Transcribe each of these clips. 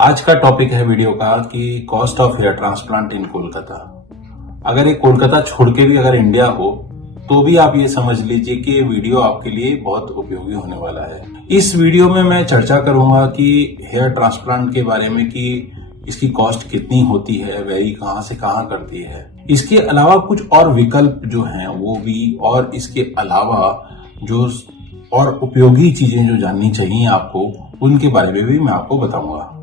आज का टॉपिक है वीडियो का कि कॉस्ट ऑफ हेयर ट्रांसप्लांट इन कोलकाता। अगर ये कोलकाता छोड़ के भी अगर इंडिया हो तो भी आप ये समझ लीजिए कि ये वीडियो आपके लिए बहुत उपयोगी होने वाला है। इस वीडियो में मैं चर्चा करूंगा कि हेयर ट्रांसप्लांट के बारे में कि इसकी कॉस्ट कितनी होती है, वेरी कहां से कहां करती है। इसके अलावा कुछ और विकल्प जो हैं वो भी, और इसके अलावा जो और उपयोगी चीजें जो जाननी चाहिए आपको, उनके बारे में भी मैं आपको बताऊंगा।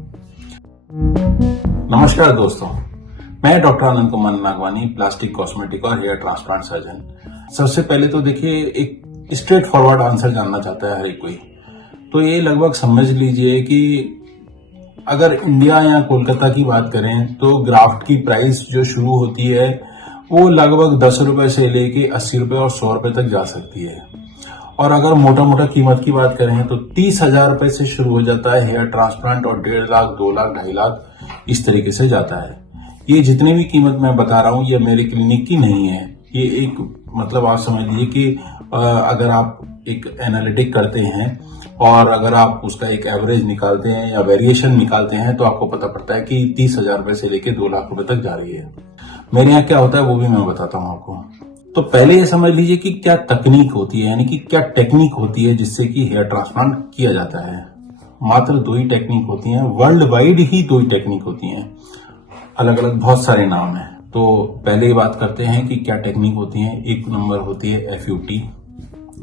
नमस्कार दोस्तों, मैं doctor Anand Kumar Nagwani, plastic, cosmetic और हेयर ट्रांसप्लांट सर्जन। सबसे पहले तो देखिए, एक स्ट्रेट फॉरवर्ड आंसर जानना चाहता है हर एक कोई, तो ये लगभग समझ लीजिए कि अगर इंडिया या कोलकाता की बात करें तो ग्राफ्ट की प्राइस जो शुरू होती है वो लगभग 10 रुपए से लेके 80 रुपए और 100 रुपए तक जा सकती है। और अगर मोटा मोटा कीमत की बात करें तो 30,000 रुपए से शुरू हो जाता है हेयर ट्रांसप्लांट, और 1.5 लाख, 2 लाख, 2.5 लाख इस तरीके से जाता है। ये जितनी भी कीमत मैं बता रहा हूँ ये मेरे क्लिनिक की नहीं है, ये एक मतलब आप समझ लीजिए कि अगर आप एक एनालिटिक करते हैं और अगर आप उसका एक एवरेज निकालते हैं या वेरिएशन निकालते हैं तो आपको पता पड़ता है कि 30,000 रुपए से लेके 2 लाख रुपए तक जा रही है। मेरे यहाँ क्या होता है वो भी मैं बताता हूँ आपको। तो पहले ये समझ लीजिए कि क्या तकनीक होती है, यानी कि क्या टेक्निक होती है जिससे कि हेयर ट्रांसप्लांट किया जाता है। मात्र 2 ही टेक्निक होती हैं, वर्ल्ड वाइड ही 2 ही टेक्निक होती हैं, अलग अलग बहुत सारे नाम हैं। तो पहले बात करते हैं कि क्या टेक्निक होती है। एक नंबर होती है FUT,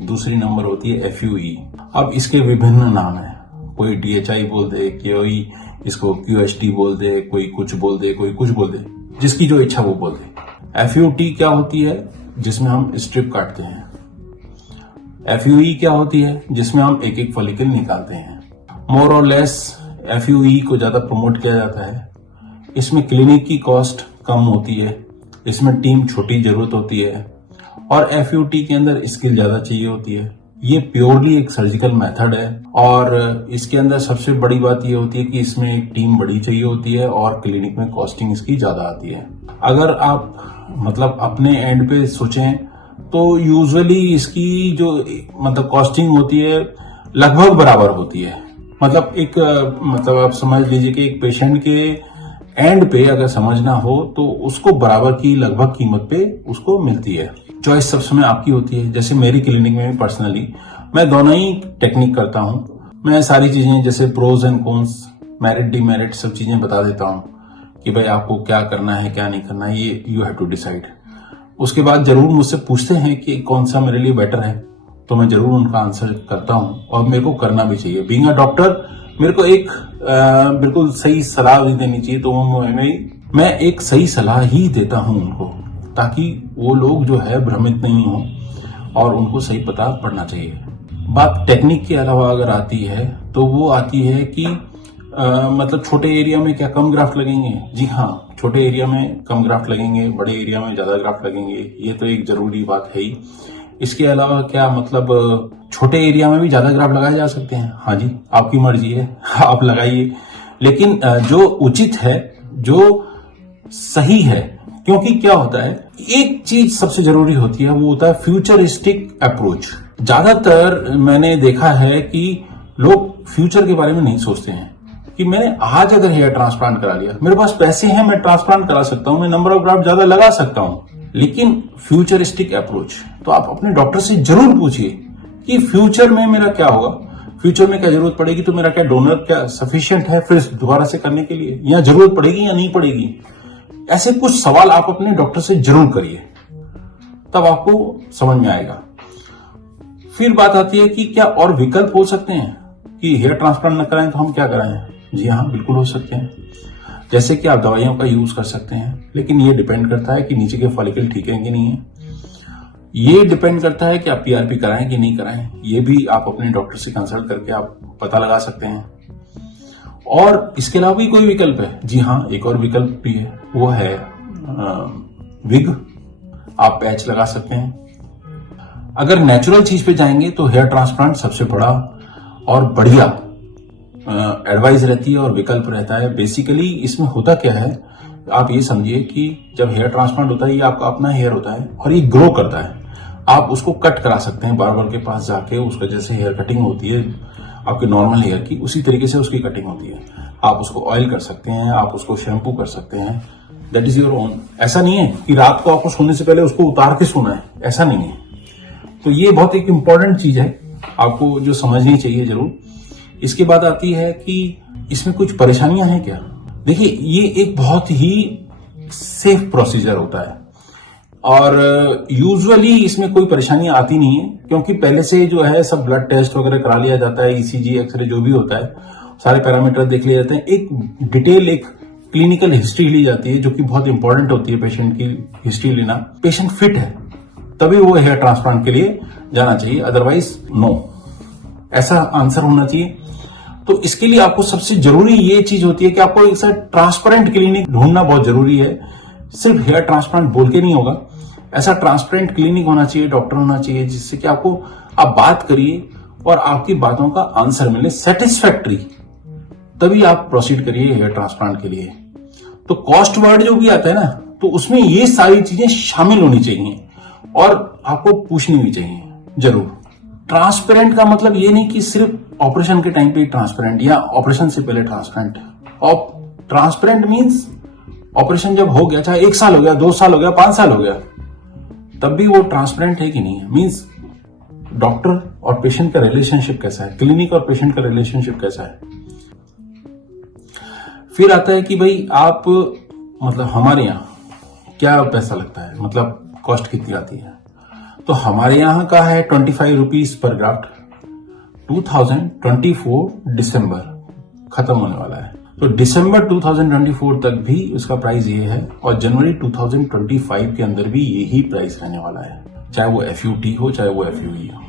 दूसरी नंबर होती है FUE। अब इसके विभिन्न नाम हैं, कोई DHI बोल दे, कोई इसको QST बोल दे, कोई कुछ बोल दे, कोई कुछ बोल दे, जिसकी जो इच्छा वो बोल दे। FUT क्या होती है, जिसमें हम स्ट्रिप काटते हैं। FUE क्या होती है, जिसमें हम एक एक फॉलिकल निकालते हैं। मोर और लेस FUE को ज्यादा प्रमोट किया जाता है। इसमें क्लिनिक की कॉस्ट कम होती है, इसमें टीम छोटी जरूरत होती है, और FUT के अंदर स्किल ज्यादा चाहिए होती है। ये प्योरली एक सर्जिकल मेथड है, और इसके अंदर सबसे बड़ी बात ये होती है कि इसमें एक टीम बड़ी चाहिए होती है और क्लिनिक में कॉस्टिंग इसकी ज्यादा आती है। अगर आप मतलब अपने एंड पे सोचें तो यूजुअली इसकी जो मतलब कॉस्टिंग होती है लगभग बराबर होती है। मतलब एक मतलब आप समझ लीजिए कि एक पेशेंट के एंड पे अगर समझना हो तो उसको बराबर की लगभग कीमत पे उसको मिलती है। चॉइस सब समय आपकी होती है। जैसे मेरी क्लिनिक में भी पर्सनली मैं दोनों ही टेक्निक करता हूँ। मैं सारी चीजें जैसे pros and cons, merit demerit सब चीजें बता देता हूँ कि भाई आपको क्या करना है क्या नहीं करना है, ये यू हैव टू डिसाइड। उसके बाद जरूर मुझसे पूछते हैं कि कौन सा मेरे लिए बेटर है, तो मैं जरूर उनका आंसर करता हूँ, और मेरे को करना भी चाहिए। बीइंग अ डॉक्टर मेरे को एक बिल्कुल सही सलाह भी देनी चाहिए, तो मैं एक सही सलाह ही देता हूँ उनको, ताकि वो लोग जो है भ्रमित नहीं हो और उनको सही पता पड़ना चाहिए। बात टेक्निक के अलावा अगर आती है तो वो आती है कि मतलब छोटे एरिया में क्या कम ग्राफ्ट लगेंगे? जी हाँ, छोटे एरिया में कम ग्राफ्ट लगेंगे, बड़े एरिया में ज्यादा ग्राफ्ट लगेंगे, ये तो एक जरूरी बात है ही। इसके अलावा क्या मतलब छोटे एरिया में भी ज्यादा ग्राफ्ट लगाए जा सकते हैं? हाँ जी, आपकी मर्जी है, आप लगाइए, लेकिन जो उचित है, जो सही है। क्योंकि क्या होता है, एक चीज सबसे जरूरी होती है, वो होता है फ्यूचरिस्टिक अप्रोच। ज्यादातर मैंने देखा है कि लोग फ्यूचर के बारे में नहीं सोचते हैं कि मैंने आज अगर हेयर ट्रांसप्लांट करा लिया, मेरे पास पैसे हैं, मैं ट्रांसप्लांट करा सकता हूं, मैं नंबर ऑफ ग्राफ्ट ज्यादा लगा सकता हूं। लेकिन फ्यूचरिस्टिक अप्रोच तो आप अपने डॉक्टर से जरूर पूछिए कि फ्यूचर में मेरा क्या होगा, फ्यूचर में क्या जरूरत पड़ेगी, तो मेरा क्या डोनर क्या सफिशिएंट है फिर दोबारा से करने के लिए, या जरूरत पड़ेगी या नहीं पड़ेगी। ऐसे कुछ सवाल आप अपने डॉक्टर से जरूर करिए, तब आपको समझ में आएगा। फिर बात आती है कि क्या और विकल्प हो सकते हैं कि हेयर ट्रांसप्लांट न कराएं तो हम क्या कराएं? जी हाँ, बिल्कुल हो सकते हैं। जैसे कि आप दवाइयों का यूज कर सकते हैं, लेकिन ये डिपेंड करता है कि नीचे के फॉलिकल ठीक है कि नहीं है। ये डिपेंड करता है कि आप PRP कराएं कि नहीं कराएं। ये भी आप अपने डॉक्टर से कंसल्ट करके आप पता लगा सकते हैं। और इसके अलावा भी कोई विकल्प है? जी हाँ, एक और विकल्प भी है, वो है विग। आप पैच लगा सकते हैं। अगर नेचुरल चीज पे जाएंगे तो हेयर ट्रांसप्लांट सबसे बड़ा और बढ़िया एडवाइस रहती है और विकल्प रहता है। बेसिकली इसमें होता क्या है, आप ये समझिए कि जब हेयर ट्रांसप्लांट होता है, ये आपका अपना हेयर होता है और ये ग्रो करता है। आप उसको कट करा सकते हैं बार्बर के पास जाके, उसका जैसे हेयर कटिंग होती है आपके नॉर्मल हेयर की, उसी तरीके से उसकी कटिंग होती है। आप उसको ऑयल कर सकते हैं, आप उसको शैम्पू कर सकते हैं, दैट इज योर ओन। ऐसा नहीं है कि रात को आपको सोने से पहले उसको उतार के सोना है, ऐसा नहीं है। तो ये बहुत एक इंपॉर्टेंट चीज है, आपको जो समझनी चाहिए जरूर। इसके बाद आती है कि इसमें कुछ परेशानियां हैं क्या। देखिए, ये एक बहुत ही सेफ प्रोसीजर होता है और यूजुअली इसमें कोई परेशानी आती नहीं है, क्योंकि पहले से जो है सब ब्लड टेस्ट वगैरह करा लिया जाता है, ईसीजी, एक्सरे जो भी होता है, सारे पैरामीटर देख लिए जाते हैं। एक डिटेल, एक क्लिनिकल हिस्ट्री ली जाती है, जो कि बहुत इंपॉर्टेंट होती है। पेशेंट की हिस्ट्री लेना, पेशेंट फिट है तभी वो हेयर ट्रांसप्लांट के लिए जाना चाहिए, अदरवाइज नो, ऐसा आंसर होना चाहिए। तो इसके लिए आपको सबसे जरूरी ये चीज होती है कि आपको एक ट्रांसपेरेंट क्लिनिक ढूंढना बहुत जरूरी है। सिर्फ हेयर ट्रांसप्लांट बोल के नहीं होगा, ऐसा ट्रांसपेरेंट क्लिनिक होना चाहिए, डॉक्टर होना चाहिए, जिससे कि आपको आप बात करिए और आपकी बातों का आंसर मिले सेटिस्फैक्ट्री, तभी आप प्रोसीड करिए हेयर ट्रांसप्लांट के लिए। तो कॉस्ट वर्ड जो भी आता है ना, तो उसमें ये सारी चीजें शामिल होनी चाहिए और आपको पूछनी भी चाहिए जरूर। ट्रांसपेरेंट का मतलब ये नहीं कि सिर्फ ऑपरेशन के टाइम पे ट्रांसपेरेंट या ऑपरेशन से पहले ट्रांसपेरेंट। और ट्रांसपेरेंट मींस ऑपरेशन जब हो गया, चाहे 1 साल हो गया, 2 साल हो गया, 5 साल हो गया, तब भी वो ट्रांसपेरेंट है कि नहीं है। मींस डॉक्टर और पेशेंट का रिलेशनशिप कैसा है, क्लिनिक और पेशेंट का रिलेशनशिप कैसा है। फिर आता है कि भाई आप, मतलब हमारे यहाँ क्या पैसा लगता है, मतलब कॉस्ट कितनी आती है। तो हमारे यहाँ का है 25 रुपीज पर ग्राफ्ट। 2024 दिसंबर खत्म होने वाला है, तो दिसंबर 2024 तक भी उसका प्राइस ये है, और जनवरी 2025 के अंदर भी यही प्राइस रहने वाला है, चाहे वो FUT हो चाहे वो FUE हो।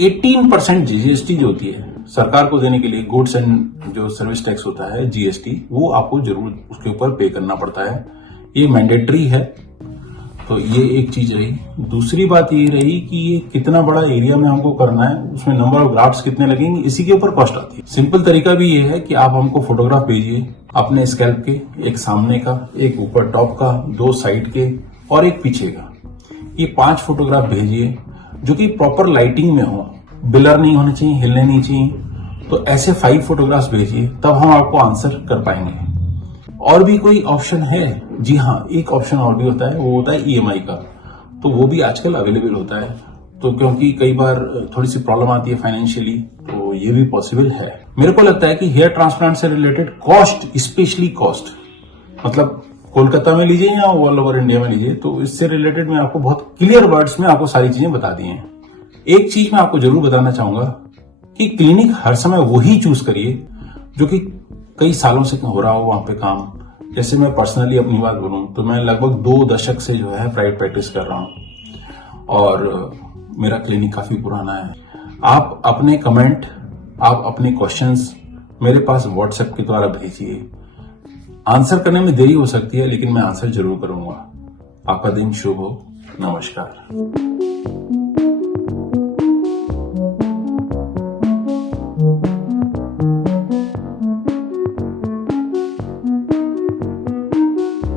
18% GST जो होती है सरकार को देने के लिए, गुड्स एंड जो सर्विस टैक्स होता है GST, वो आपको जरूर उसके ऊपर पे करना पड़ता है, ये मैंडेटरी है। तो ये एक चीज रही। दूसरी बात ये रही कि ये कितना बड़ा एरिया में हमको करना है, उसमें नंबर ऑफ ग्राफ्ट्स कितने लगेंगे, इसी के ऊपर कॉस्ट आती है। सिंपल तरीका भी ये है कि आप हमको फोटोग्राफ भेजिए अपने स्कैल्प के, एक सामने का, एक ऊपर टॉप का, 2 साइड के और एक पीछे का। ये 5 फोटोग्राफ भेजिए जो कि प्रॉपर लाइटिंग में हो, ब्लर नहीं होने चाहिए, हिलने नहीं चाहिए। तो ऐसे 5 फोटोग्राफ्स भेजिए, तब हम आपको आंसर कर पाएंगे। और भी कोई ऑप्शन है? जी हाँ, एक ऑप्शन और भी होता है, वो होता है EMI का। तो वो भी आजकल अवेलेबल होता है, तो क्योंकि कई बार थोड़ी सी प्रॉब्लम आती है फाइनेंशियली, तो ये भी पॉसिबल है। मेरे को लगता है कि हेयर ट्रांसप्लांट से रिलेटेड कॉस्ट, स्पेशली कॉस्ट, मतलब कोलकाता में लीजिए या ऑल ओवर इंडिया में लीजिए, तो इससे रिलेटेड मैं आपको बहुत क्लियर वर्ड्स में आपको सारी चीजें बता दी हैं। एक चीज मैं आपको जरूर बताना चाहूंगा कि क्लिनिक हर समय वही चूज करिए जो कि कई सालों से हो रहा हो वहां पे काम। जैसे मैं पर्सनली अपनी बात बोलूं तो मैं लगभग 2 दशक से जो है प्राइवेट प्रैक्टिस कर रहा हूं और मेरा क्लिनिक काफी पुराना है। आप अपने कमेंट, आप अपने क्वेश्चंस मेरे पास व्हाट्सएप के द्वारा भेजिए। आंसर करने में देरी हो सकती है, लेकिन मैं आंसर जरूर करूंगा। आपका दिन शुभ हो। नमस्कार।